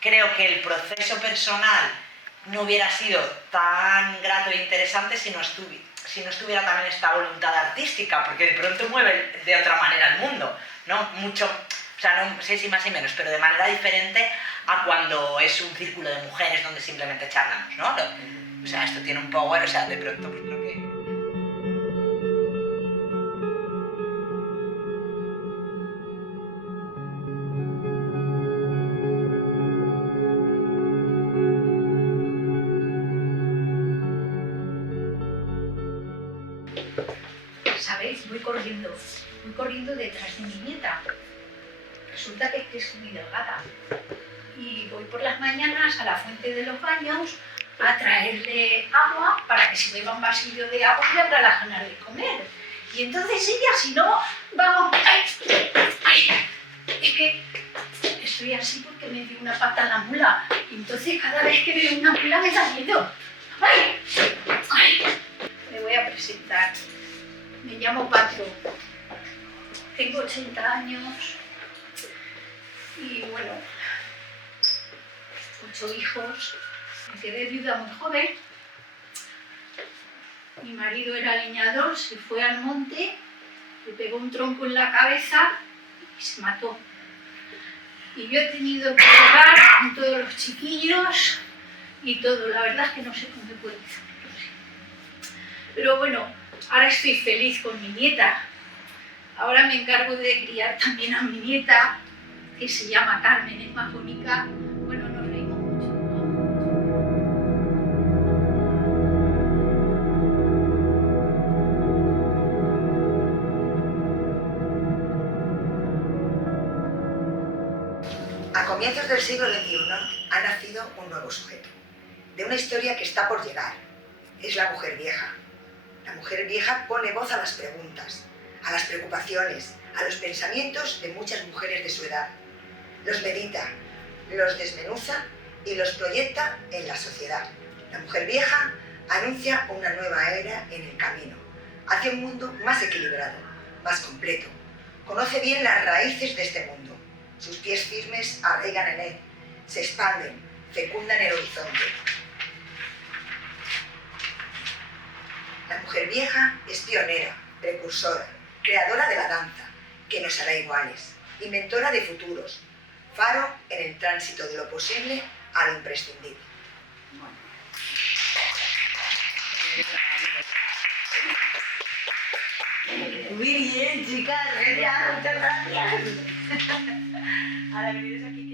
creo que el proceso personal no hubiera sido tan grato e interesante si no estuviera también esta voluntad artística, porque de pronto mueve de otra manera el mundo, ¿no? Mucho, o sea, no sé si más y menos, pero de manera diferente a cuando es un círculo de mujeres donde simplemente charlamos, ¿no? O sea, esto tiene un power, o sea, de pronto creo que... ¿Sabéis? Voy corriendo detrás de mi nieta. Resulta que es muy delgada. Y voy por las mañanas a la fuente de los baños a traerle agua para que se beba un vasillo de agua y le abra las ganas de comer. Y entonces ella, si no, vamos... ¡Ay! Es que estoy así porque me dio una pata en la mula. Y entonces cada vez que veo una mula me da miedo. ¡Ay! ¡Ay! Me voy a presentar. Me llamo Patro, tengo 80 años y bueno, 8 hijos, me quedé viuda muy joven. Mi marido era leñador, se fue al monte, le pegó un tronco en la cabeza y se mató. Y yo he tenido que llevar con todos los chiquillos y todo, la verdad es que no sé cómo me puedo hacer. Pero bueno, ahora estoy feliz con mi nieta. Ahora me encargo de criar también a mi nieta, que se llama Carmen, es más bonita. Bueno, nos reímos mucho. A comienzos del siglo XXI ha nacido un nuevo sujeto, de una historia que está por llegar. Es la mujer vieja. La mujer vieja pone voz a las preguntas, a las preocupaciones, a los pensamientos de muchas mujeres de su edad. Los medita, los desmenuza y los proyecta en la sociedad. La mujer vieja anuncia una nueva era en el camino, hacia un mundo más equilibrado, más completo. Conoce bien las raíces de este mundo. Sus pies firmes arraigan en él, se expanden, fecundan el horizonte. La mujer vieja es pionera, precursora, creadora de la danza, que nos hará iguales, inventora de futuros, faro en el tránsito de lo posible a lo imprescindible. Muy bien, chicas, muchas gracias. Ahora venid aquí.